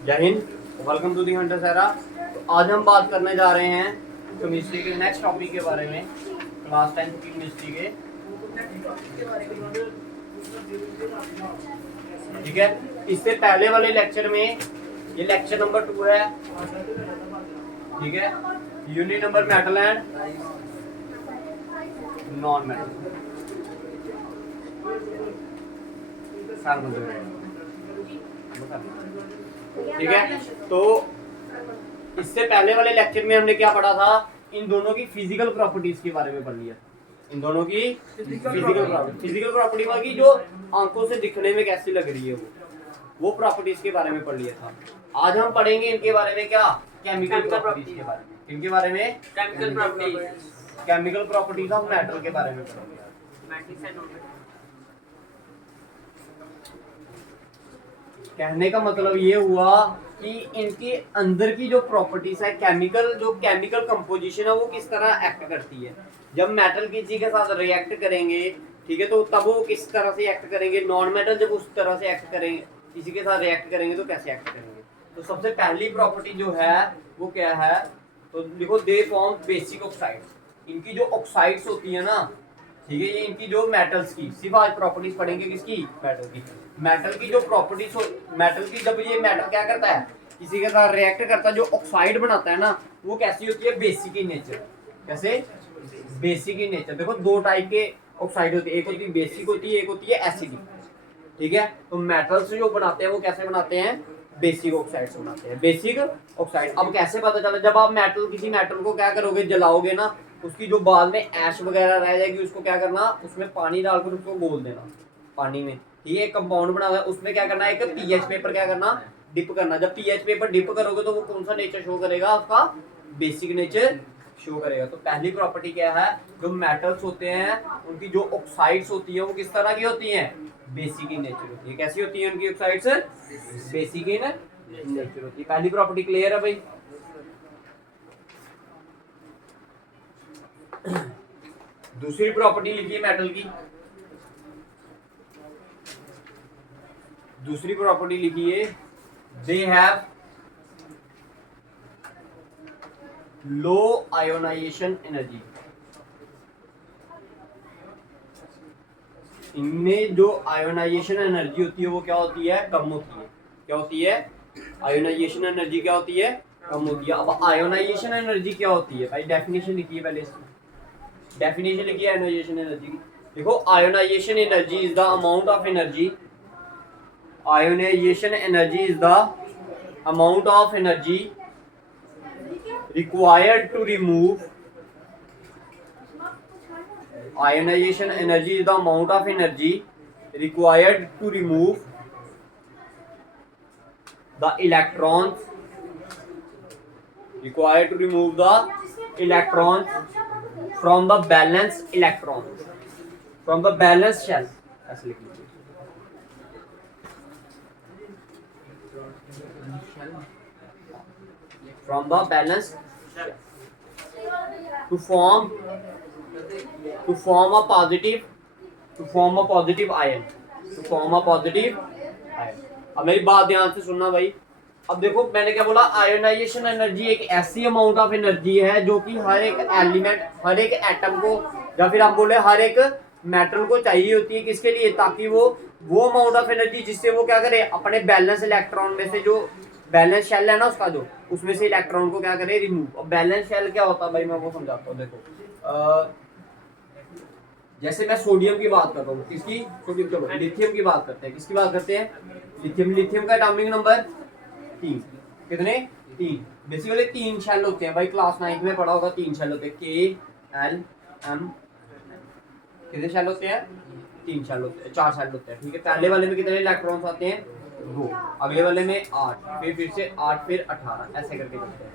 जय Hind, welcome to the Hunter Sahara. तो आज हम बात करने जा रहे हैं केमिस्ट्री के नेक्स्ट टॉपिक के बारे में, क्लास 10 की केमिस्ट्री के। ठीक है, इससे पहले वाले लेक्चर में, ये लेक्चर नंबर 2 है, ठीक है, unit number metal and non metal. ठीक है, तो इससे पहले वाले लेक्चर में हमने क्या पढ़ा था, इन दोनों की फिजिकल प्रॉपर्टीज के बारे में पढ़ लिया। इन दोनों की फिजिकल प्रॉपर्टी की जो आंखों से दिखने में कैसी लग रही है वो प्रॉपर्टीज के बारे में पढ़ लिया था। आज हम पढ़ेंगे इनके बारे में क्या, केमिकल प्रॉपर्टीज के बारे में। इनके बारे में केमिकल प्रॉपर्टीज ऑफ मेटल के बारे में पढ़ेंगे। कहने का मतलब ये हुआ कि इनके अंदर की जो प्रॉपर्टीज है, केमिकल कंपोजिशन है, वो किस तरह एक्ट करती है। जब मेटल किसी के साथ रिएक्ट करेंगे, ठीक है, तो तब वो किस तरह से एक्ट करेंगे। नॉन मेटल जब उस तरह से एक्ट करेंगे, किसी के साथ रिएक्ट करेंगे तो कैसे एक्ट करेंगे। तो सबसे पहली प्रॉपर्टी जो है वो क्या है, तो देखो, दे फॉर्म बेसिक ऑक्साइड्स। इनकी जो ऑक्साइड्स होती है ना, ठीक है, ये इनकी जो मेटल्स की, सिर्फ आज प्रॉपर्टीज पढ़ेंगे किसकी, मेटल की जो प्रॉपर्टीज, मेटल की जब ये मेटल क्या करता है, किसी के साथ रिएक्ट करता है, जो ऑक्साइड बनाता है ना, वो कैसी होती है, बेसिक इन नेचर। कैसे, बेसिक इन नेचर। देखो, दो टाइप के ऑक्साइड होती है, एक होती है बेसिक होती है, एक होती है एसिडिक। ठीक है, तो मेटल्स जो बनाते हैं वो कैसे बनाते हैं, बेसिक ऑक्साइड्स बनाते हैं, बेसिक ऑक्साइड। अब कैसे पता चला, जब आप किसी मेटल को क्या करोगे, जलाओगे ना, उसकी जो बाद में ऐश वगैरह रह जाएगी, उसको क्या करना, उसमें पानी डालकर उसको घोल देना पानी में। ठीक है, एक कंपाउंड बना हुआ है, उसमें क्या करना है, एक पीएच पेपर क्या करना, डिप करना। जब पीएच पेपर डिप करोगे तो वो कौन सा नेचर शो करेगा, उसका बेसिक नेचर शो करेगा। तो पहली प्रॉपर्टी क्या है, जो मेटल्स होते हैं उनकी जो ऑक्साइड्स होती है वो किस तरह की होती हैं, बेसिक इन नेचर होती है। कैसी होती है उनकी ऑक्साइड्स, बेसिक इन नेचर होती है। पहली प्रॉपर्टी क्लियर है भाई। दूसरी प्रॉपर्टी लिखिए मेटल की, दूसरी प्रॉपर्टी लिखिए, they have low ionization energy. इनमें जो आयोनाइजेशन एनर्जी होती है वो क्या होती है, कम होती है। क्या होती है, आयोनाइजेशन एनर्जी क्या होती है, कम होती है। अब आयोनाइजेशन एनर्जी क्या होती है भाई, डेफिनेशन लिखिए पहले इसकी, डेफिनेशन लिखिए आयोनाइजेशन एनर्जी की। देखो, ionization energy is the amount of energy, ionization energy is the amount of energy required to remove, ionization energy is the amount of energy required to remove the electrons, from the valence electrons, from the valence shell। ऐसे लिख लीजिए, from the valence shell to form a positive ion, अब मेरी बात ध्यान से सुनना भाई। अब देखो, मैंने क्या बोला, आयोनाइजेशन एनर्जी एक ऐसी अमाउंट ऑफ एनर्जी है जो कि हर एक एलिमेंट, हर एक एटम को, या फिर हम बोले हर एक मेटल को चाहिए होती है। किसके लिए, ताकि वो अमाउंट ऑफ एनर्जी जिससे वो क्या करे, अपने बैलेंस इलेक्ट्रॉन में से, जो बैलेंस शेल है ना उसका, जो उसमें से इलेक्ट्रॉन को क्या करे, रिमूव। और बैलेंस शेल क्या होता है भाई, मैं वो समझाता हूँ। देखो, जैसे मैं सोडियम की बात कर रहा हूँ, किसकी, सोडियम, चलो लिथियम की बात करते हैं। किसकी बात करते हैं, लिथियम का एटॉमिक नंबर 3। कितने, 3। बेसिकली 3 शेल होते हैं भाई, क्लास 9 में पढ़ा होगा, 3 शेल होते हैं, K, L, M। कितने शेल होते हैं, 3 शेल होते हैं, 4 शेल होते हैं। ठीक है, पहले वाले में कितने इलेक्ट्रॉन्स आते हैं, 2, अगले वाले में 8, फिर से 8, फिर 18, ऐसे करके करते हैं।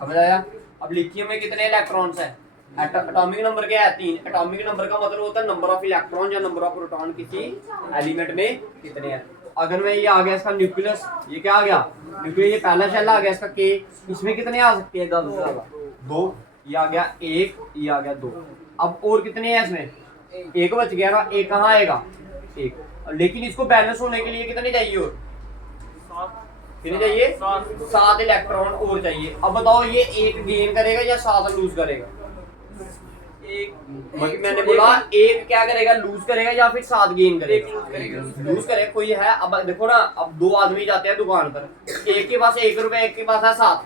समझ आया। अब लिथियम में कितने इलेक्ट्रॉन्स है, एटॉमिक नंबर क्या है, 3। एटॉमिक नंबर का मतलब होता है नंबर ऑफ इलेक्ट्रॉन या नंबर ऑफ प्रोटॉन किसी एलिमेंट में कितने हैं। अगर मैं, ये आ गया इसका न्यूक्लियस, ये क्या आ गया, न्यूक्लियस, ये पहला शेल आ गया इसका K, इसमें कितने आ सकते हैं, 2, ये आ गया 1, ये आ गया 2। अब और कितने हैं इसमें, 1 बच गया ना, 1 कहाँ आएगा, 1। लेकिन इसको बैलेंस होने के लिए कितने चाहिए, और कितने चाहिए? 7 इलेक्ट्रॉन और चाहिए। अब बताओ ये एक गेन करेगा या 7 लूज करेगा? मैंने बोला एक क्या करेगा? लूज करेगा या फिर 7 गेन करेगा? लूज करेगा। कोई है, अब देखो ना, अब 2 आदमी जाते हैं दुकान पर, एक के पास 1 रुपया, एक के पास है 7,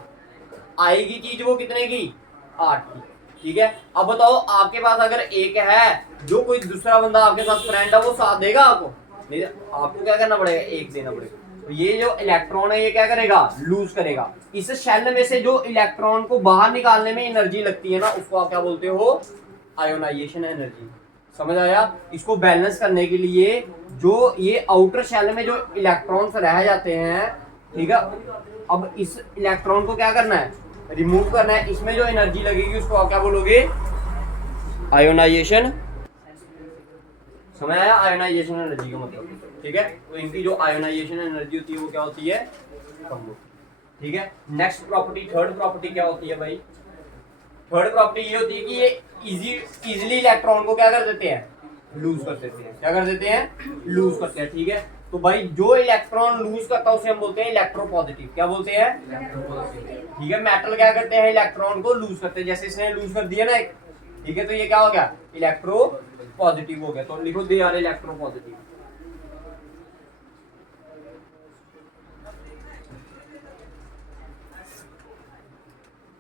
आएगी चीज वो कितने की? 8 की। ठीक है, अब बताओ आपके पास अगर एक है, जो कोई दूसरा बंदा आपके साथ फ्रेंड है, वो 7 देगा आपको? नहीं, आपको क्या करना पड़ेगा? 1 देना पड़ेगा। तो ये जो इलेक्ट्रॉन है ये क्या करेगा? लूज करेगा। इस शेल में से जो इलेक्ट्रॉन को बाहर निकालने में एनर्जी लगती है ना, उसको आप क्या बोलते हो? Ionization energy. समझ आया? इसको बैलेंस करने के लिए जो ये आउटर शेल में जो इलेक्ट्रॉन्स रह जाते हैं, ठीक है, अब इस इलेक्ट्रॉन को क्या करना है? रिमूव करना है। इसमें जो एनर्जी लगेगी उसको आप क्या बोलोगे? आयोनाइजेशन। समझ आया? आयोनाइजेशन एनर्जी का मतलब। ठीक है, तो इनकी जो आयोनाइजेशन एनर्जी होती है वो क्या होती है? कम होती है। ठीक है, नेक्स्ट प्रॉपर्टी, थर्ड प्रॉपर्टी क्या होती है भाई? थर्ड प्रॉपर्टी ये होती है कि ये इजीली इलेक्ट्रॉन को क्या कर देते हैं? लूज कर देते हैं। क्या कर देते हैं? लूज करते हैं। ठीक है, तो भाई जो इलेक्ट्रॉन लूज करता है उसे हम बोलते हैं इलेक्ट्रोपॉजिटिव। क्या बोलते हैं? ठीक है, मेटल क्या करते हैं? इलेक्ट्रॉन को लूज करते हैं। जैसे इसने लूज कर दिया ना एक, ठीक है, तो ये क्या हो गया? इलेक्ट्रो पॉजिटिव हो गया। तो लिखो दे आर इलेक्ट्रो पॉजिटिव।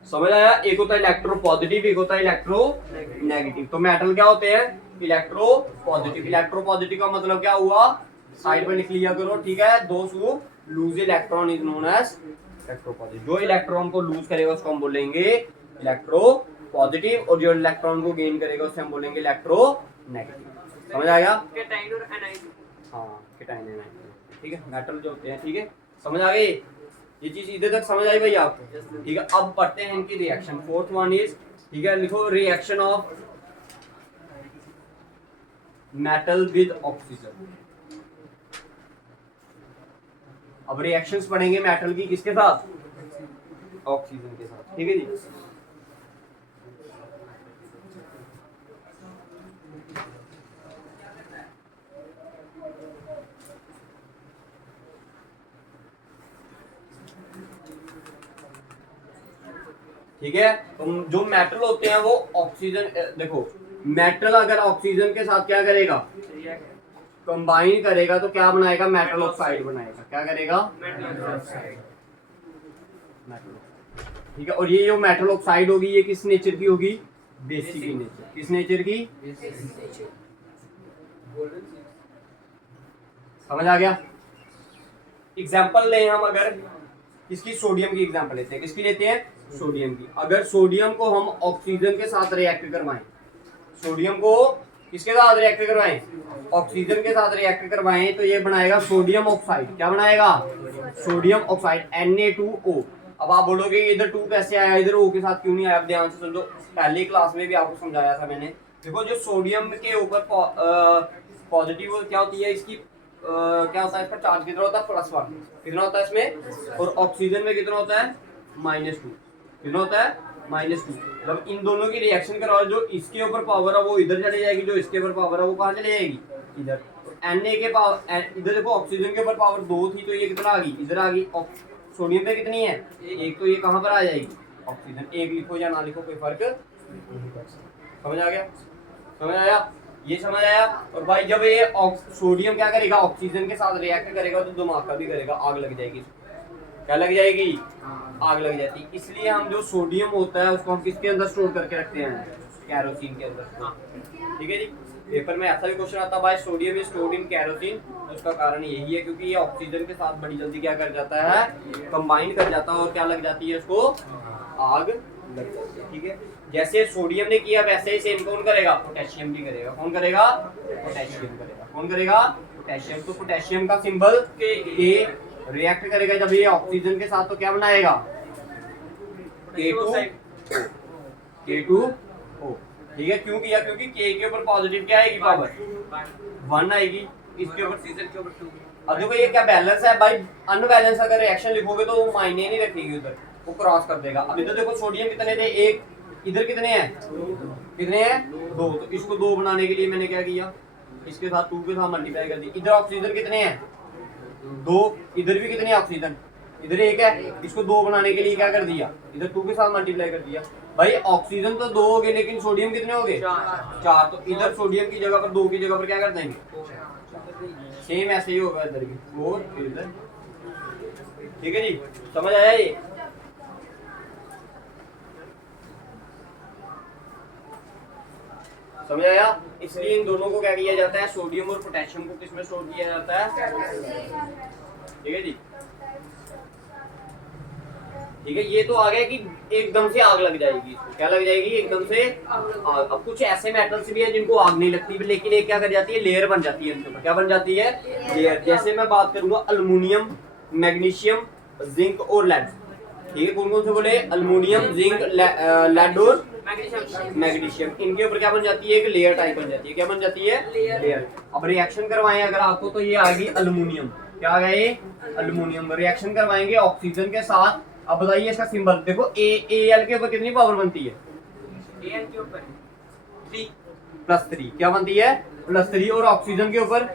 समझ आया? एक होता है इलेक्ट्रो पॉजिटिव, एक होता है इलेक्ट्रो नेगेटिव। तो मेटल क्या होते हैं? Electro positive. इलेक्ट्रो पॉजिटिव का मतलब क्या हुआ? साइड पे लिख लिया करो। ठीक है, those who lose electron is known as electropositive. जो इलेक्ट्रॉन को लूज करेगा उसको हम बोलेंगे इलेक्ट्रो पॉजिटिव, और जो इलेक्ट्रॉन को गेन करेगा उसे हम बोलेंगे इलेक्ट्रो नेगेटिव। समझ आएगा? केटाइन और एनाइन। हाँ, केटाइन एनाइन। ठीक है, मेटल जो होते हैं। ठीक है, समझ आ गई? ये चीज इधर तक समझ आई भाई आपको? ठीक है, अब पढ़ते हैं इनकी रिएक्शन। फोर्थ वन इज, ठीक है, लिखो reaction of metal with oxygen. अब रिएक्शंस पढ़ेंगे मेटल की किसके साथ? ऑक्सीजन के साथ। ठीक है जी। ठीक है, तो जो मेटल होते हैं वो ऑक्सीजन, देखो मेटल अगर ऑक्सीजन के साथ क्या करेगा? कंबाइन करेगा तो क्या बनाएगा? मेटल ऑक्साइड बनाएगा। क्या करेगा? Metal oxide. ठीक है, और ये जो मेटल ऑक्साइड होगी ये किस नेचर की होगी? Basic nature. किस नेचर की? समझ आ गया? एग्जाम्पल लें हम, अगर इसकी सोडियम की एग्जाम्पल लेते हैं। किसकी लेते हैं? सोडियम की। अगर सोडियम को हम ऑक्सीजन के साथ रिएक्ट करवाएं, सोडियम को किसके साथ रिएक्ट करवाएं? ऑक्सीजन के साथ रिएक्ट करवाएं, तो ये बनाएगा सोडियम ऑक्साइड। क्या बनाएगा? Sodium oxide, Na2O। अब आप बोलोगे इधर 2 कैसे आया, इधर O के साथ क्यों नहीं आया? आप ध्यान से समझो, पहली क्लास में भी आपको समझाया था मैंने। देखो जो सोडियम के ऊपर पॉजिटिव क्या होती है इसकी, क्या होता है इसका चार्ज? कितना होता है? +1। कितना होता है इसमें? और ऑक्सीजन में कितना होता है? -2। कितना होता है? -2। जब इन दोनों की रिएक्शन कराओ, जो इसके ऊपर पावर है वो इधर चली जाएगी, जो इसके ऊपर पावर है वो कहाँ चली जाएगी? इधर। Na के पावर, इधर देखो ऑक्सीजन के ऊपर पावर 2 थी, तो ये कितना आ गई? इधर आ गई। सोडियम पे कितनी है? 1। तो ये कहाँ पर आ जाएगी? ऑक्सीजन। 1 लिखो या ना लिखो कोई फर्क। समझ आ गया? समझ आया? ये समझ आया? और भाई जब ये सोडियम क्या करेगा? ऑक्सीजन के साथ रिएक्ट करेगा तो धमाका भी करेगा, आग लग जाएगी। क्या लग जाएगी? आग लग जाती है। इसलिए हम जो सोडियम होता है उसको हम किसके अंदर स्टोर करके रखते हैं? कैरोसिन के अंदर। ठीक है जी। पेपर में ऐसा भी क्वेश्चन आता है भाई sodium is stored in kerosene. उसका कारण यही है क्योंकि ये ऑक्सीजन के साथ बड़ी जल्दी क्या कर जाता है? कंबाइन कर जाता है, और क्या लग जाती है उसको? आग लग जाती है। ठीक है, जैसे सोडियम ने किया वैसे ही सेम कौन करेगा? पोटेशियम भी करेगा। कौन करेगा? पोटेशियम करेगा। कौन करेगा? पोटेशियम। तो पोटेशियम का सिंबल के, रिएक्ट करेगा जब ये ऑक्सीजन के साथ तो क्या बनाएगा? K2O। ठीक है, क्यों किया? क्योंकि K के ऊपर पॉजिटिव क्या आएगी? पावर 1 आएगी, इसके ऊपर ऑक्सीजन के ऊपर 2। अब देखो ये क्या बैलेंस है भाई? अनबैलेंस अगर रिएक्शन लिखोगे तो वो मायने नहीं रखेगी, उधर वो क्रॉस कर देगा। अब इधर देखो सोडियम कितने थे? 1। इधर कितने हैं? कितने हैं? 2। तो इसको 2 बनाने के लिए मैंने क्या किया? इसके साथ 2 के साथ मल्टीप्लाई कर दी। इधर ऑक्सीजन कितने हैं? 2। इधर भी कितने ऑक्सीजन? इधर एक है, इसको 2 बनाने के लिए क्या कर दिया, इधर 2 के साथ मल्टीप्लाई कर दिया। भाई ऑक्सीजन तो 2 हो गए, लेकिन सोडियम कितने हो गए, 4। तो इधर सोडियम की जगह पर 2 की जगह पर क्या कर देंगे, सेम ऐसे ही होगा इधर भी 4 फिर इधर। ठीक है जी, समझ आया ये। समझ आया। इसलिए इन दोनों को क्या किया जाता है, सोडियम और पोटेशियम को किसमें स्टोर किया जाता है। ठीक है जी, ठीक है। ये तो आ गया कि एकदम से आग लग जाएगी, इसको क्या लग जाएगी, एकदम से आग। अब कुछ ऐसे मेटल्स भी हैं जिनको आग नहीं लगती, लेकिन एक क्या कर जाती है, लेयर बन जाती है इनके ऊपर। क्या बन जाती है, लेयर। जैसे मैं बात करूंगा अल्युमिनियम, मैग्नीशियम, जिंक और लेड। ठीक है, कौन कौन से बोले, अल्युमिनियम, जिंक, लेड और मैग्नीशियम। इनके ऊपर क्या बन जाती है, एक लेयर टाइप बन जाती है। क्या बन जाती है, लेयर। अब रिएक्शन करवाएं अगर आपको, तो ये आ गई अल्युमिनियम। क्या आ गया ये, अल्युमिनियम। रिएक्शन करवाएंगे ऑक्सीजन के साथ। अब बताइए इसका सिंबल देखो, एल के ऊपर कितनी पावर बनती है, एल के ऊपर 3+3। क्या बनती है, +3। और ऑक्सीजन के ऊपर,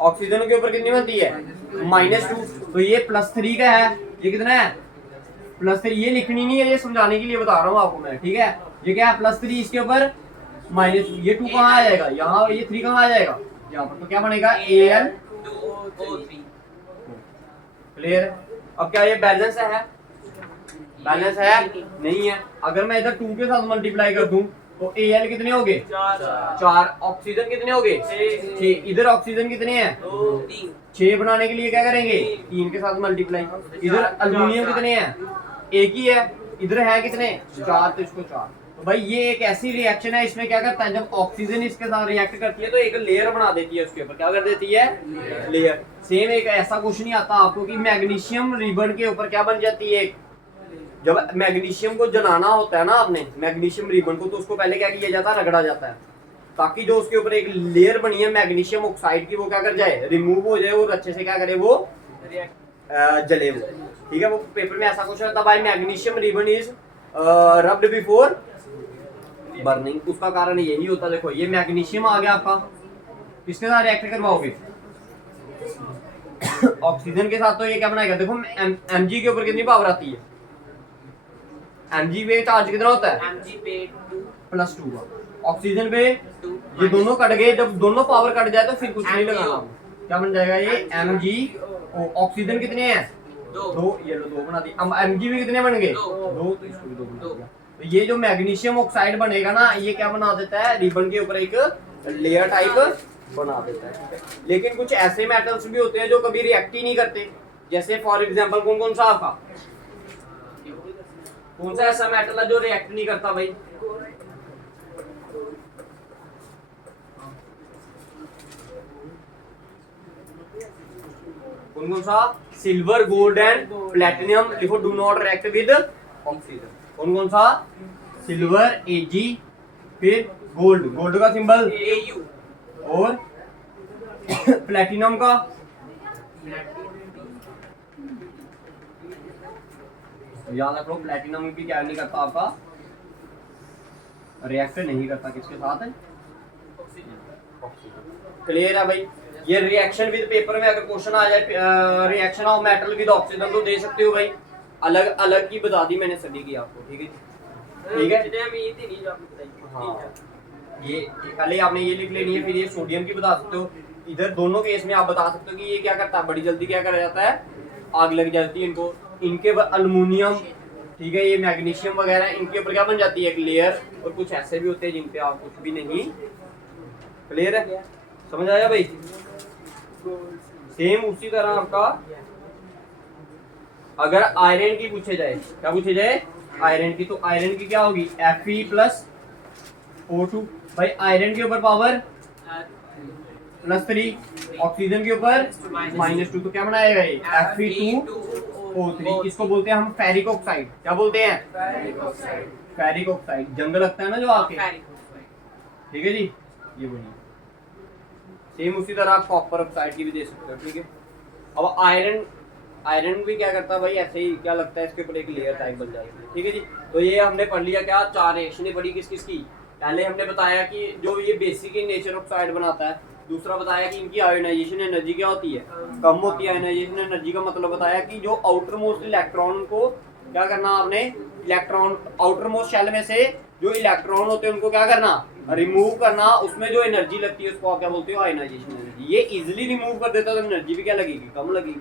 ऑक्सीजन के ऊपर कितनी बनती है, -2। तो ये +3 का है, ये कितना है, +3। ये लिखनी नहीं है, ये समझाने के लिए बता रहा हूँ आपको मैं। ठीक है, ये क्या है, +3, इसके ऊपर -2। ये 2 कहाँ आ जाएगा, यहाँ। ये 3 कहाँ आ जाएगा, यहाँ पर। तो क्या बनेगा, Al2O3। क्लियर। अब क्या ये बैलेंस है, बैलेंस है नहीं है। अगर मैं इधर 2 के साथ मल्टीप्लाई कर दूं तो Al कितने हो गए, 4। ऑक्सीजन कितने हो गए, 6। इधर ऑक्सीजन कितने हैं, 6 बनाने के लिए क्या करेंगे, 3 के साथ मल्टीप्लाई। इधर अल्युमिनियम कितने हैं, एक ही है। इधर है कितने, 4, तो इसको 4। तो भाई ये एक ऐसी रिएक्शन है, इसमें क्या करता है, जब ऑक्सीजन इसके साथ रिएक्ट करती है तो एक लेयर बना देती है उसके ऊपर। क्या कर देती है, लेयर। सेम एक ऐसा क्वेश्चन नहीं आता आपको कि मैग्नीशियम रिबन के ऊपर क्या बन जाती है, जब मैग्नीशियम को जलाना होता है ना आपने, मैग्नीशियम रिबन को, तो उसको पहले क्या किया जाता है, रगड़ा जाता है, ताकि जो उसके ऊपर एक लेयर बनी है मैग्नीशियम ऑक्साइड की, वो क्या कर जाए, रिमूव हो जाए और अच्छे से क्या करे, वो जले वो। ठीक है, वो पेपर में ऐसा क्वेश्चन आता है, भाई magnesium ribbon is rubbed before burning. उसका कारण यही होता है, देखो ये मैग्नीशियम आ गया आपका, किसके साथ रिएक्ट करवाओगे, ऑक्सीजन के साथ। तो ये क्या बनाएगा, देखो Mg के ऊपर कितनी पावर आती है, Mg पे चार्ज कितना होता है, Mg पे +2 का। ऑक्सीजन पे ये दोनों कट गए, जब दोनों पावर कट जाए तो फिर कुछ नहीं लगाना। क्या बन जाएगा ये, Mg। ऑक्सीजन कितने हैं, 2। ये लो 2 बना दी। अब Mg भी कितने बन गए, 2। तो इसको भी 2 बना दिया। तो ये जो मैग्नीशियम ऑक्साइड बनेगा ना, ये क्या बना देता है, रिबन के ऊपर एक लेयर टाइप बना देता है। लेकिन कुछ ऐसे मेटल्स भी होते हैं जो कभी रिएक्ट ही नहीं करते। जैसे फॉर एग्जांपल कौन कौन सा आपका, कौन सा ऐसा मेटल है जो रिएक्ट नहीं करता भाई, कौन कौन सा, सिल्वर, गोल्ड एंड प्लेटिनियम। देखो, do not react with oxygen. कौन कौन सा, सिल्वर Ag, फिर गोल्ड, गोल्ड का सिंबल Au, और प्लेटिनम का याद रखो, प्लेटिनम भी क्या नहीं करता आपका, रिएक्ट नहीं करता किसके साथ है, क्लियर है भाई। ये रिएक्शन विद पेपर में अगर क्वेश्चन आ जाए, reaction of metal with oxygen, तो दे सकते हो भाई। अलग अलग की बता दी मैंने सभी की आपको। ठीक है, ठीक है। हाँ, ये पहले आपने ये लिख लेनी है, फिर ये सोडियम की बता सकते हो। इधर दोनों केस में आप बता सकते हो कि ये क्या करता है, बड़ी जल्दी क्या करा जाता है, आग लग जाती है इनको। इनके अल्युमिनियम, ठीक है, ये मैग्नीशियम वगैरह, इनके ऊपर क्या बन जाती है, एक लेयर। और कुछ ऐसे भी होते हैं जिन पे आप कुछ भी नहीं। क्लियर है, समझ आया भाई। सेम उसी तरह आपका अगर आयरन की पूछे जाए, क्या पूछे जाए, आयरन की, तो आयरन की क्या होगी, Fe+O2। भाई आयरन के ऊपर पावर +3, ऑक्सीजन के ऊपर -2, तो क्या बनाएगा ये, Fe2O3। इसको बोलते हैं हम फेरिक ऑक्साइड। क्या बोलते हैं, फेरिक ऑक्साइड। जंग लगता है ना जो आपके, ठीक है जी, ये बोलिए। सेम उसी तरह आप कॉपर ऑक्साइड की भी दे सकते हो। ठीक है, अब आयरन, आयरन भी क्या करता है भाई, ऐसे ही क्या लगता है, इसके ऊपर एक लेयर टाइप बन जाती है। ठीक है जी, तो ये हमने पढ़ लिया क्या, 4 रिएक्शनें पढ़ी किस किस की। पहले हमने बताया कि जो ये बेसिक इन नेचर ऑक्साइड बनाता है, दूसरा बताया कि इनकी आयोनाइजेशन एनर्जी क्या होती है, कम होती है। आयोनाइजेशन एनर्जी का मतलब बताया कि जो आउटर मोस्ट इलेक्ट्रॉन को क्या करना, आपने इलेक्ट्रॉन आउटर मोस्ट शेल में से जो इलेक्ट्रॉन होते हैं उनको क्या करना, रिमूव करना। उसमें जो एनर्जी लगती है उसको आप क्या बोलते हो, आयोनाइजेशन एनर्जी। ये इजीली रिमूव कर देता है तो एनर्जी भी क्या लगेगी, कम लगेगी।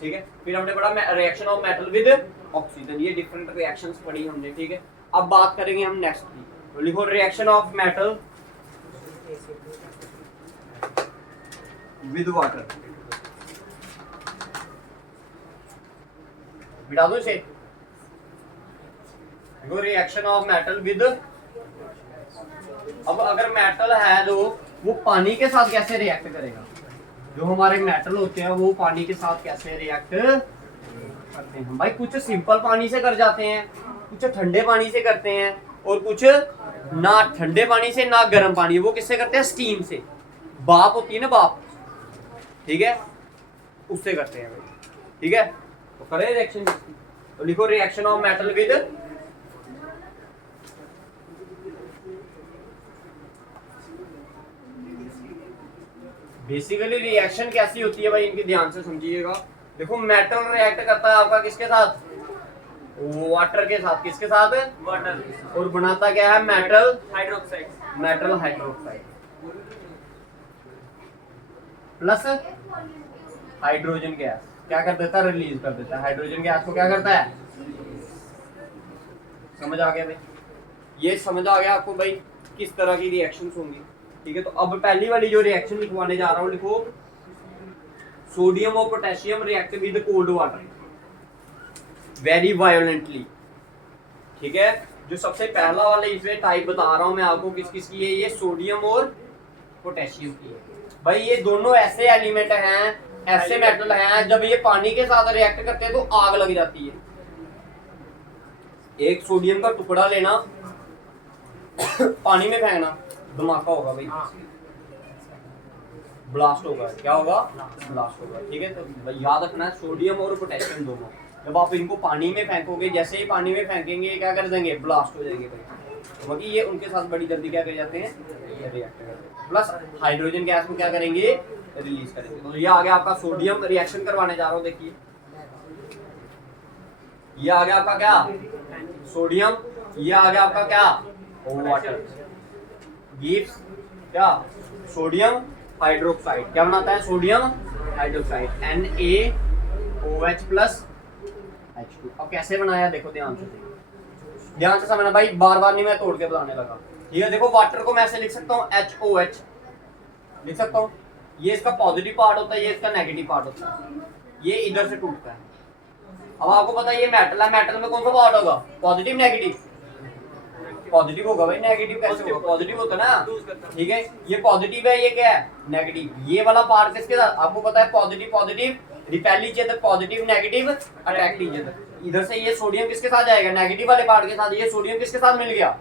ठीक है, फिर हमने पढ़ा reaction of metal with oxygen, ये डिफरेंट रिएक्शंस पढ़ी हमने। ठीक है, अब बात करेंगे हम नेक्स्ट की। तो लिखो reaction of metal with water. बिठा दो इसे। देखो रिएक्शन ऑफ मेटल विद, अब अगर मेटल है तो वो पानी के साथ कैसे रिएक्ट करेगा। जो हमारे मेटल होते हैं वो पानी के साथ कैसे रिएक्ट करते हैं भाई। कुछ सिंपल पानी से कर जाते हैं, कुछ ठंडे पानी से करते हैं, और कुछ ना ठंडे पानी से ना गर्म पानी। वो किससे करते हैं, स्टीम से। भाप होती है ना, भाप, ठीक है, उससे करते हैं भाई। ठीक है, तो करें रिएक्शन। तो लिखो reaction of metal with, basically reaction कैसी होती है भाई, इनके ध्यान से समझिएगा। देखो मेटल रिएक्ट करता है आपका किसके साथ, वाटर के साथ। किसके साथ, वाटर। और बनाता क्या है, metal hydroxide. Metal hydroxide plus hydrogen gas क्या कर देता है, रिलीज कर देता है। हाइड्रोजन गैस को क्या करता है, समझ आ गया भाई। ये समझ आ गया आपको भाई किस तरह की रिएक्शंस होंगी। ठीक है, तो अब पहली वाली जो रिएक्शन लिखवाने जा रहा हूं, लिखो सोडियम और potassium react with cold water very violently. ठीक है, जो सबसे पहला वाला इसमें टाइप बता रहा हूं मैं आपको किस किस की है, ये सोडियम और पोटेशियम की है भाई। ये दोनों ऐसे एलिमेंट हैं, ऐसे मेटल हैं, जब ये पानी के साथ रिएक्ट करते हैं तो आग लग जाती है। एक सोडियम का टुकड़ा लेना पानी में फेंकना, धमाका होगा भाई, ब्लास्ट होगा। क्या होगा, ब्लास्ट होगा। ठीक है, तो याद रखना सोडियम और पोटेशियम दोनों, जब आप इनको पानी में फेंकोगे, जैसे ही पानी में फेंकेंगे क्या कर देंगे, ब्लास्ट हो जाएंगे भाई। तो बाकी ये उनके साथ बड़ी जल्दी क्या कर जाते हैं, रिएक्ट करते हैं। प्लस हाइड्रोजन गैस को क्या करेंगे, रिलीज करेंगे। तो ये आ गया आपका सोडियम रिएक्शन करवाने जा रहा हूँ। देखिए ये आ गया आपका क्या, सोडियम। ये आ गया आपका क्या, वाटर। गिव्स क्या, सोडियम हाइड्रोक्साइड। क्या बनाता है, sodium hydroxide, NaOH plus H2। अब कैसे बनाया देखो ध्यान से, ध्यान से समझना भाई, बार बार नहीं मैं तोड़ के बताने लगा। ठीक है, देखो वाटर को मैं ऐसे लिख सकता हूँ, HOH लिख सकता हूँ। ये इसका पॉजिटिव पार्ट होता है, ये इसका नेगेटिव पार्ट होता है। ये इधर से टूटता है। अब आपको पता है ये मेटल है, मेटल में कौन सा पार्ट होगा, पॉजिटिव नेगेटिव, पॉजिटिव होगा भाई। नेगेटिव कैसे होगा, पॉजिटिव होता है ना। ठीक है, ये पॉजिटिव है, ये क्या है, नेगेटिव। ये वाला पार्ट किसके साथ, आपको पता है positive positive repel each other, positive negative attract each other. इधर से ये सोडियम किसके साथ जाएगा, नेगेटिव वाले पार्ट के साथ। ये सोडियम किसके साथ मिल गया,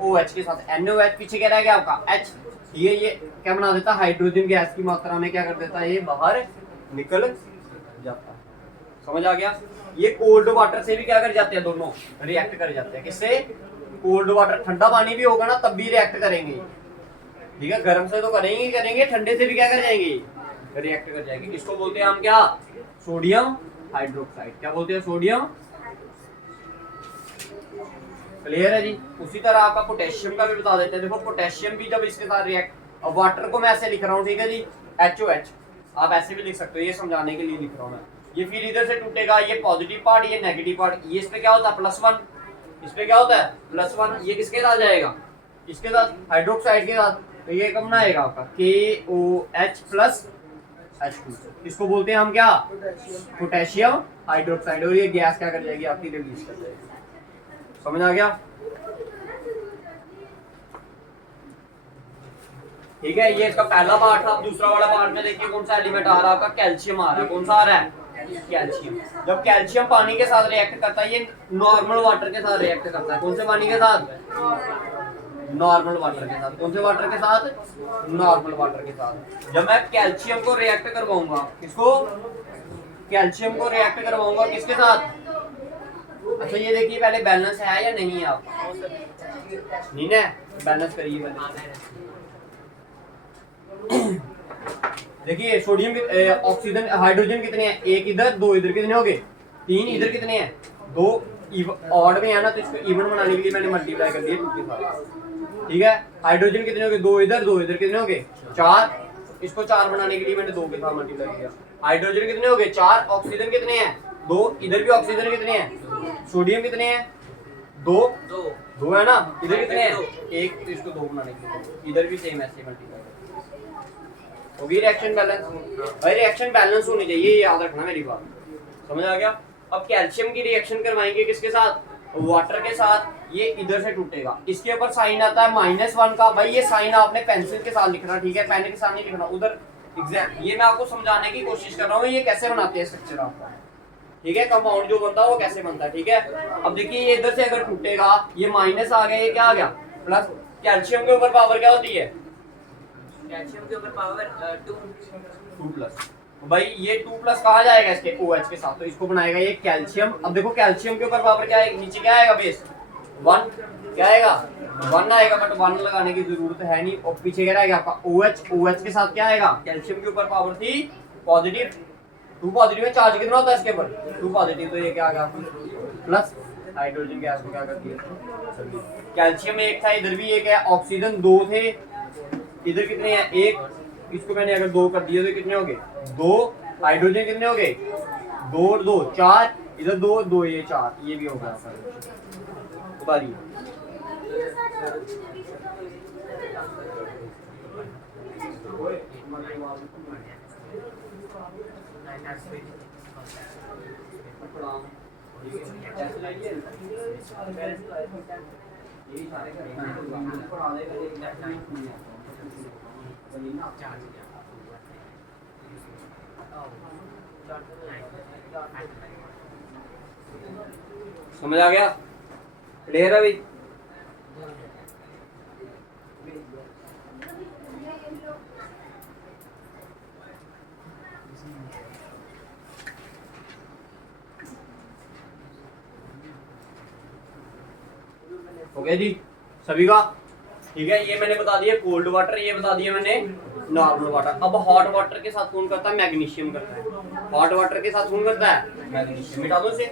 OH के साथ। NaOH पीछे क्या रह गया आपका, H। ये क्या बना देता है, हाइड्रोजन गैस की मात्रा में क्या कर देता है, ये बाहर निकल जाता है। समझ आ गया। ये कोल्ड वाटर से भी क्या कर जाते हैं, दोनों रिएक्ट कर जाते हैं। किससे, कोल्ड वाटर। ठंडा पानी भी होगा ना तब भी रिएक्ट करेंगे। ठीक है, गर्म से तो करेंगे करेंगे, ठंडे से भी क्या कर जाएंगे, रिएक्ट कर जाएंगे। इसको बोलते हैं हम क्या, सोडियम हाइड्रोक्साइड। क्या बोलते हैं, सोडियम। क्लियर है जी। उसी तरह आपका पोटेशियम का भी बता देते हैं। देखो पोटेशियम भी जब इसके साथ रिएक्ट, अब वाटर को मैं ऐसे लिख रहा हूँ, ठीक है जी, HOH। आप ऐसे भी लिख सकते हो, ये समझाने के लिए लिख रहा हूँ मैं। ये फिर इधर से टूटेगा, ये पॉजिटिव पार्ट, ये नेगेटिव पार्ट। ये इस पे क्या होता है, +1। इस पे क्या होता है, +1। ये किसके साथ जाएगा, इसके साथ, हाइड्रोक्साइड के साथ। तो ये कब आएगा आपका, KOH प्लस H2। इसको बोलते हैं हम क्या, पोटेशियम हाइड्रोक्साइड। और ये गैस क्या कर जाएगी आपकी, रिलीज कर जाएगी। समझ आ गया। ठीक है, ये इसका पहला पार्ट था। दूसरा वाला पार्ट में देखिए कौन सा एलिमेंट आ रहा है आपका, कैल्शियम आ रहा है। कौन सा आ रहा है, कैल्शियम। जब कैल्शियम पानी के साथ रिएक्ट करता है, ये नॉर्मल वाटर के साथ रिएक्ट करता है। कौन से पानी के साथ, नॉर्मल वाटर के साथ। कौन से वाटर के साथ, नॉर्मल वाटर के साथ। जब मैं कैल्शियम को रिएक्ट करवाऊंगा, किसको, कैल्शियम को रिएक्ट करवाऊंगा किसके साथ। अच्छा ये देखिए पहले बैलेंस है या नहीं है, आप नहीं ना, बैलेंस करिए पहले। देखिए सोडियम ऑक्सीजन हाइड्रोजन कितने हैं, एक इधर दो इधर, कितने हो गए, तीन इधर, कितने हैं दो, ऑड में है ना, तो इसको इवन बनाने के लिए मैंने मल्टीप्लाई कर दिया 2 के साथ, ठीक है। हाइड्रोजन कितने हो गए, दो इधर, कितने हो गए 4, इसको 4 बनाने के लिए मैंने 2 के साथ मल्टीप्लाई किया। हाइड्रोजन कितने हो गए 4, ऑक्सीजन कितने हैं 2, इधर भी ऑक्सीजन कितने हैं, सोडियम कितने हैं 2 2 है ना, इधर कितने हैं 1, तो इसको 2 बनाने के लिए इधर भी सेम ऐसे मल्टीप्लाई होगी। रिएक्शन बैलेंस भाई, रिएक्शन बैलेंस होनी चाहिए, ये याद रखना मेरी बात, समझ आ गया। अब कैल्शियम की रिएक्शन करवाएंगे किसके साथ, वाटर के साथ, ये इधर से टूटेगा, इसके ऊपर साइन आता है -1 का, भाई ये साइन आपने पेंसिल के साथ लिखना, ठीक है, पेन के साथ नहीं लिखना उधर एग्जैक्ट। ये मैं आपको समझाने की कोशिश कर रहा हूँ ये कैसे बनाते हैं स्ट्रक्चर आपका, ठीक है, कंपाउंड जो बनता है वो कैसे बनता है, ठीक है। अब देखिए ये इधर से अगर टूटेगा, ये माइनस आ गया, ये क्या आ गया प्लस, कैल्शियम के ऊपर पावर क्या होती है, कैल्शियम के ऊपर पावर 2 प्लस, भाई ये 2 प्लस कहा जाएगा इसके OH के साथ, तो इसको बनाएगा ये कैल्शियम। अब देखो कैल्शियम के ऊपर पावर क्या है, नीचे क्या आएगा बेस 1, क्या आएगा 1 आएगा, बट 1 लगाने की जरूरत है नहीं, और पीछे क्या रहेगा आपका OH के साथ क्या आएगा, कैल्शियम के ऊपर पावर थी पॉजिटिव, 2 पॉजिटिव में चार्ज कितना होता है इसके ऊपर 2 पॉजिटिव, तो ये क्या आ गया प्लस, हाइड्रोजन गैस को क्या कर दिया, कैल्शियम में एक था, इधर भी एक है, ऑक्सीजन 2 थे, इधर कितने हैं 1, इसको मैंने अगर 2 कर दिया तो कितने हो गए 2, हाइड्रोजन कितने हो गए 2 और 2 4, इधर 2 2 ये 4, ये भी हो गया उतारिए। समझ आ गया, क्लियर है भाई। हो गया जी सभी का, ठीक है। ये मैंने बता दिया कोल्ड वाटर, ये बता दिया मैंने नॉर्मल वाटर। अब हॉट वाटर के साथ कौन करता है, मैग्नीशियम करता है। हॉट वाटर के साथ कौन करता है, मैग्नीशियम। मिटा दो इसे,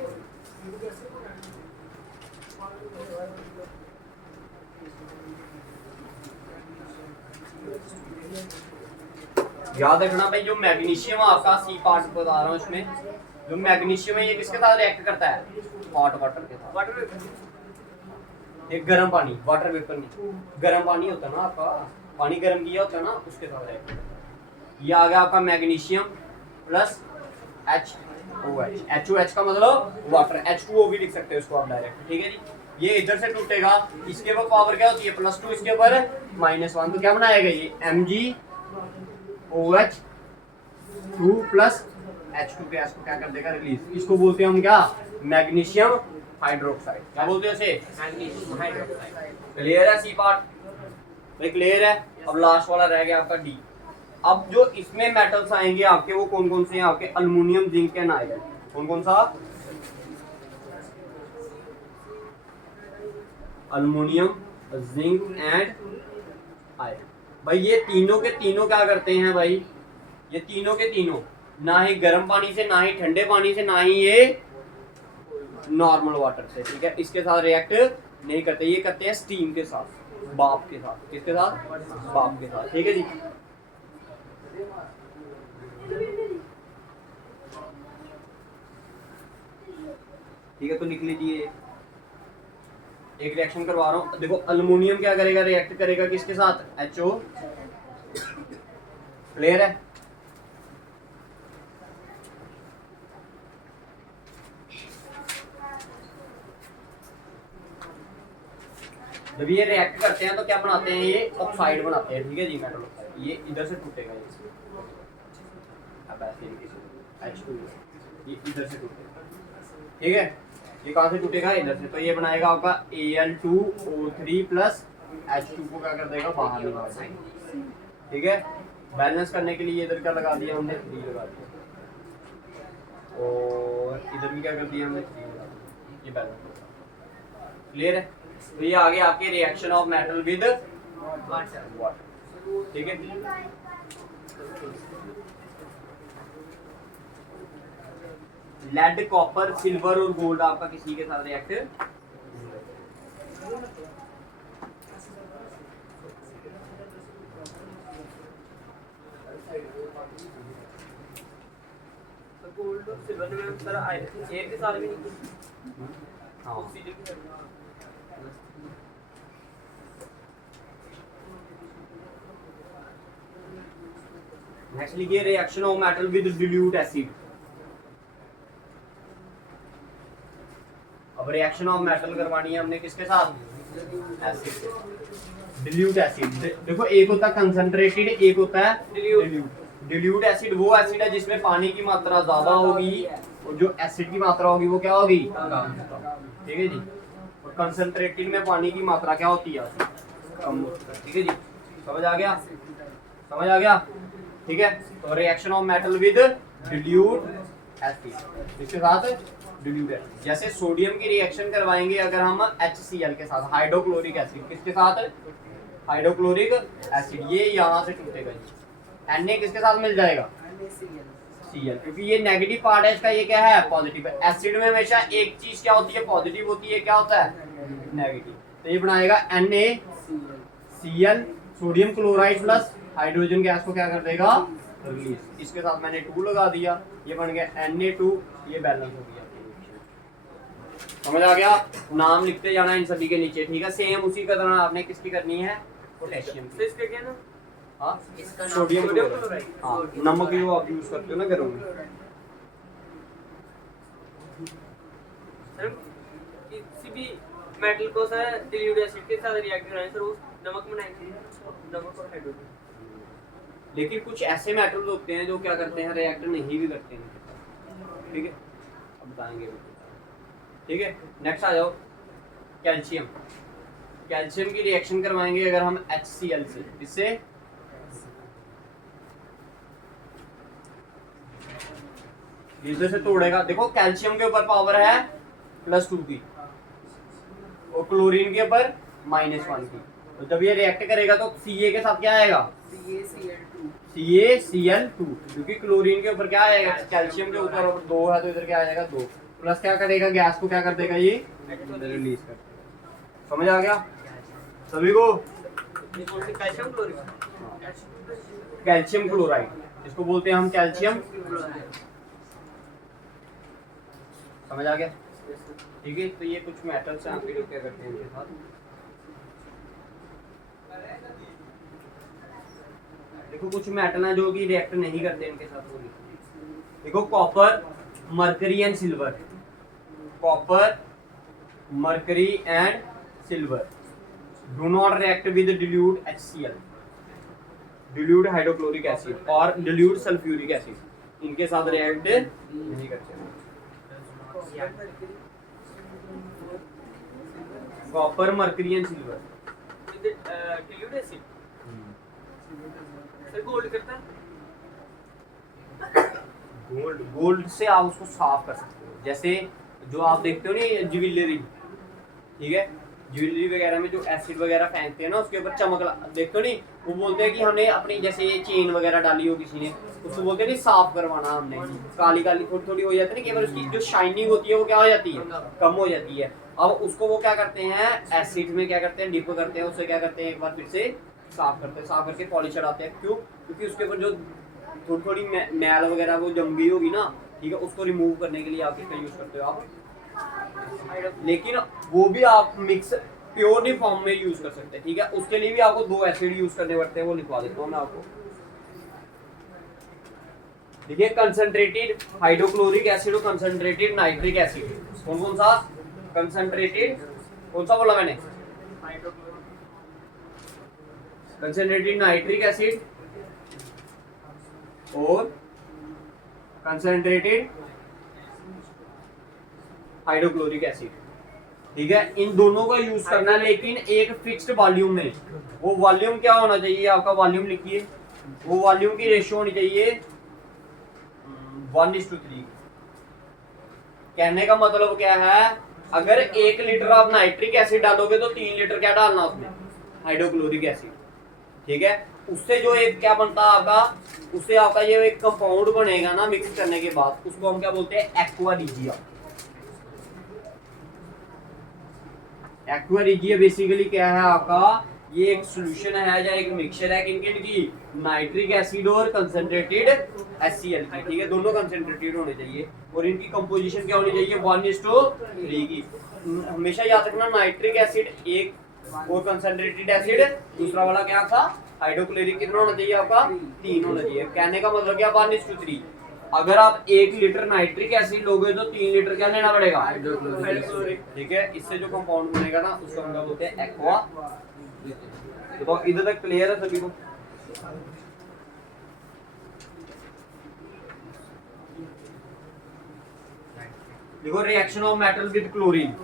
याद रखना भाई, जो मैग्नीशियम आपका सी पार्ट बता रहा हूँ इसमें, जो मैग्नीशियम है ये किसके साथ रिएक्ट करता है, हॉट वाटर के साथ। वाटर एक गर्म पानी, वाटर वेपर नहीं, गर्म पानी होता है ना आपका, पानी गर्म किया होता है ना, उसके साथ रिएक्ट करता है। ये आ गया आपका मैग्नीशियम प्लस HOH। HOH का मतलब वाटर, H2O भी लिख सकते हो इसको आप डायरेक्ट, ठीक है जी। ये इधर से टूटेगा, इसके ऊपर पावर क्या होती है +2, इसके ऊपर -1, तो क्या बनाएगा ये MgOH2 प्लस H2 गैस को क्या कर देगा, रिलीज। इसको बोलते हैं हम क्या, मैग्नीशियम हाइड्रोक्साइड। क्या बोलते हैं उसे, मैग्नीशियम हाइड्रोक्साइड। क्लियर है सी पार्ट भाई, क्लियर है। अब लास्ट वाला रह गया आपका डी। अब जो इसमें मेटल्स आएंगे आपके, वो कौन कौन से हैं आपके, अल्युमिनियम, जिंक एंड आयरन। कौन कौन सा, अल्युमिनियम, जिंक एंड आयरन। भाई ये तीनों के तीनों क्या करते हैं भाई, ये तीनों के तीनों ना ही गर्म पानी से, ना ही ठंडे पानी से, ना ही ये नॉर्मल वाटर से, ठीक है, इसके साथ रिएक्ट नहीं करते। ये करते हैं स्टीम के साथ, भाप के साथ। किसके साथ, भाप के साथ, ठीक है जी। ठीक है, तो लिख लीजिए, एक रिएक्शन करवा रहा हूँ। देखो अल्युमिनियम क्या करेगा, रिएक्ट करेगा किसके साथ, HO। क्लियर है। जब ये रिएक्ट करते हैं तो क्या बनाते हैं, ये ऑक्साइड बनाते हैं, ठीक है जी, मेटल ऑक्साइड। ये इधर से टूटेगा, अब ऐसे H2 ये इधर से टूटेगा, ठीक है। ये कहाँ से टूटेगा, इधर से। तो ये बनाएगा आपका Al2O3 प्लस H2 को क्या कर देगा, बाहर निकाल देगा, ठीक है। बैलेंस करने के लिए इधर क्या लगा दिया हमने, 3 लगा दिया, और इधर भी क्या कर दिया हमने, 3 लगा दिया। ये बैलेंस होगा, क्लियर है। तो ये आगे आपके reaction of metal with water, ठीक है। लेड, कॉपर, सिल्वर और गोल्ड आपका किसी के साथ रिएक्ट गोल्ड और सिल्वर में सर एयर के साथ भी नहीं, हाँ। ऑक्सीजन के साथ। नेक्स्ट लिखिए reaction of metal with dilute acid. अब रिएक्शन ऑफ मेटल करवानी है हमने किसके साथ? Acid, dilute acid. देखो एक होता है कंसंट्रेटेड, एक होता है डिल्यूट। डिल्यूट एसिड वो एसिड है जिसमें पानी की मात्रा ज्यादा होगी और जो एसिड की मात्रा होगी वो क्या होगी? ठीक है जी। और कंसंट्रेटेड में पानी की मात्रा क्या होती है? कम होती है। ठीक है जी, समझ आ गया? समझ आ गया? ठीक है। तो reaction of metal with dilute acid, इसके साथ डिल्यूट एसिड। जैसे सोडियम की रिएक्शन करवाएंगे अगर हम HCl के साथ, हाइड्रोक्लोरिक एसिड, किसके साथ? Hydrochloric acid. ये यहाँ से टूटेगा जी, Na किसके साथ मिल जाएगा? Cl, क्योंकि ये नेगेटिव पार्ट है इसका, ये क्या है? पॉजिटिव है। एसिड में हमेशा एक चीज क्या होती है? पॉजिटिव होती है। क्या होता है? नेगेटिव। तो ये बनाएगा NaCl, sodium chloride plus hydrogen gas को क्या कर देगा? रिलीज। इसके साथ मैंने 2 लगा दिया, ये बन गया Na2, ये बैलेंस हो गया। समझ आ गया? नाम लिखते जाना इन सभी के नीचे, ठीक है। सेम उसी का तरह आपने किसकी करनी है? पोटेशियम तो इसका क्या ना? हाँ, इसका नाम सोडियम सोडियम क्लोराइड। क्लोराइड। हाँ, नमक जो आप यूज करते हो ना घरों में। सर किसी भी मेटल को सर डिल्यूट एसिड के साथ रिएक्ट कराएं सर, वो नमक बनाएंगे, नमक और हाइड्रोजन। लेकिन कुछ ऐसे मेटल्स होते हैं जो क्या करते हैं? रिएक्ट नहीं भी करते हैं। ठीक है, अब बताएंगे। ठीक है, नेक्स्ट आ जाओ कैल्शियम। कैल्शियम की रिएक्शन करवाएंगे अगर हम HCl से, इससे इधर से तोड़ेगा। देखो कैल्शियम के ऊपर पावर है +2 की और क्लोरीन के ऊपर -1 की। तो जब ये रिएक्ट करेगा तो Ca के साथ क्या आएगा? CaCl2, क्योंकि क्लोरीन के ऊपर क्या आएगा? कैल्शियम के ऊपर 2 है तो इधर क्या आएगा? 2 प्लस क्या करेगा? गैस को क्या कर देगा? ये रिलीज कर देगा। समझ आ गया सभी को? ये कौन सी कैल्शियम क्लोराइड? कैल्शियम क्लोराइड, इसको बोलते हैं हम कैल्शियम। समझ आ गया? ठीक है। तो ये कुछ मेटल्स हैं आपके, लोग क्या करते हैं इनके साथ? देखो कुछ मेटल हैं जो कि रिएक्ट नहीं करते इनके साथ। वो देखो copper, mercury and silver. Copper, mercury and silver do not react with dilute HCl, dilute hydrochloric acid और डिल्यूट सल्फ्यूरिक एसिड। इनके साथ रिएक्ट नहीं करते। Copper, mercury and silver. Dilute acid sir gold करता है? गोल्ड से आप उसको साफ कर सकते हो। जैसे जो आप देखते हो ना ज्वेलरी, ठीक है, ज्वेलरी वगैरह में जो एसिड वगैरह फेंकते हैं ना, उसके ऊपर चमक देखते हो नहीं, वो बोलते हैं कि हमने अपनी जैसे ये चेन वगैरह डाली हो किसी ने, उसको बोलते हैं नहीं साफ करवाना हमने। काली काली थोड़ी थोड़ी हो जाती है ना, केवल उसकी जो शाइनिंग होती है वो क्या हो जाती है? कम हो जाती है। अब उसको वो क्या करते हैं? एसिड में क्या करते हैं? डिप करते हैं, उससे क्या करते हैं? एक बार फिर से साफ करते हैं, साफ करके पॉलिश चढ़ाते हैं। क्यों? क्योंकि उसके ऊपर जो थोड़ी थोड़ी मैल वगैरह वो जम गई होगी ना, ठीक है, उसको रिमूव करने के लिए आप इसका यूज करते हो आप। लेकिन वो भी आप मिक्स प्योरली फॉर्म में यूज कर सकते हैं, ठीक है। उसके लिए भी आपको 2 एसिड यूज करने पड़ते हैं, वो लिखवा देता हूँ मैं आपको। देखिए कंसंट्रेटेड हाइड्रोक्लोरिक एसिड और कंसंट्रेटेड नाइट्रिक एसिड। कौन कौन सा? कंसंट्रेटेड कौन सा बोला मैंने? कंसंट्रेटेड नाइट्रिक एसिड और कंसंट्रेटेड हाइड्रोक्लोरिक एसिड, ठीक है। इन दोनों का यूज करना है, लेकिन एक फिक्स्ड वॉल्यूम में। वो वॉल्यूम क्या होना चाहिए? आपका वॉल्यूम लिखिए, वो वॉल्यूम की रेशियो होनी चाहिए 1:3। कहने का मतलब क्या है? अगर 1 लीटर आप नाइट्रिक एसिड डालोगे तो 3 लीटर क्या डालना उसमें? हाइड्रोक्लोरिक एसिड, ठीक है। उससे जो एक क्या बनता है आपका, उससे आपका ये एक कंपाउंड बनेगा ना मिक्स करने के बाद, उसको हम क्या बोलते हैं, aqua regia. Aqua regia basically क्या है आपका, ये एक सॉल्यूशन है या एक मिक्सचर है किन किन की, नाइट्रिक एसिड और कंसंट्रेटेड HCl की, ठीक है, दोनों कंसंट्रेटेड होने चाहिए और इनकी कंपोजिशन क्या होनी चाहिए, 1:3 की। हमेशा याद रखना नाइट्रिक एसिड एक और कंसंट्रेटेड एसिड दूसरा वाला क्या था, हाइड्रोक्लोरिक, कितना होना चाहिए आपका, 3 होना चाहिए। कहने का मतलब क्या, 1:3। अगर आप 1 लीटर नाइट्रिक एसिड लोगे तो 3 लीटर क्या लेना पड़ेगा, हाइड्रोक्लोरिक, ठीक है। इससे जो कंपाउंड बनेगा ना उसको हम क्या बोलते हैं, एक्वा। तो इधर तक क्लियर है सभी को। देखो reaction of metal with chlorine,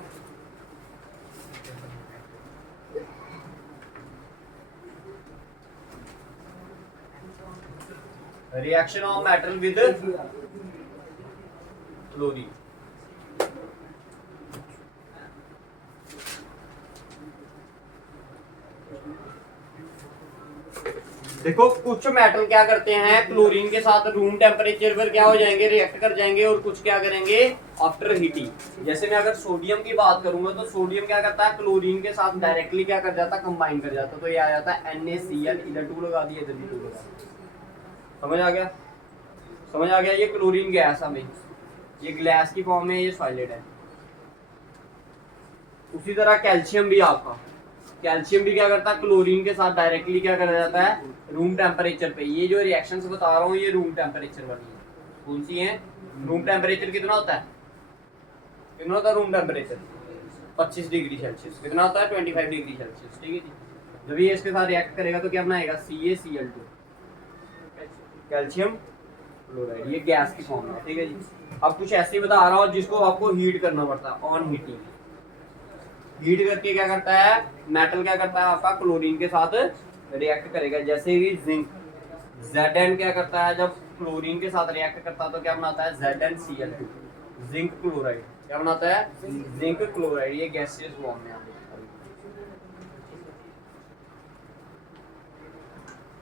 reaction of metal with chlorine. देखो कुछ मेटल क्या करते हैं, क्लोरीन के साथ रूम टेम्परेचर पर क्या हो जाएंगे, रिएक्ट कर जाएंगे, और कुछ क्या करेंगे आफ्टर हीटिंग। जैसे मैं अगर सोडियम की बात करूंगा तो सोडियम क्या करता है, क्लोरीन के साथ डायरेक्टली क्या कर जाता है, कंबाइन कर जाता है, तो ये आ जाता है NaCl, इधर 2 लगा दिया, इधर भी 2 लगा दिया। समझ आ गया, समझ आ गया। ये क्लोरीन गैस है भाई, ये ग्लास की फॉर्म में, ये सॉलिड है। उसी तरह कैल्शियम भी आपका, कैल्शियम भी क्या करता है, क्लोरीन के साथ डायरेक्टली क्या कर जाता है, रूम टेम्परेचर पे। ये जो रिएक्शंस बता रहा हूँ ये रूम टेम्परेचर वाली है। कौन सी है, रूम टेम्परेचर कितना होता है, कितना होता है रूम टेम्परेचर, 25 डिग्री सेल्सियस। कितना होता है, 25 डिग्री सेल्सियस, ठीक है जी। जब ये इसके साथ रिएक्ट करेगा तो क्या बनाएगा, CaCl2, कैल्शियम क्लोराइड, ये गैस की फॉर्म है, ठीक है जी। अब कुछ ऐसे बता रहा हूँ जिसको आपको हीट करना पड़ता है, ऑन हीटिंग। हीट करके क्या करता है, मेटल क्या करता है आपका, क्लोरीन के साथ रिएक्ट करेगा। जैसे ही जिंक, Zn क्या करता है, जब क्लोरीन के साथ रिएक्ट करता है तो क्या बनाता है, ZnCl2, जिंक क्लोराइड। क्या बनाता है, जिंक क्लोराइड, ये गैसियस फॉर्म में आता है।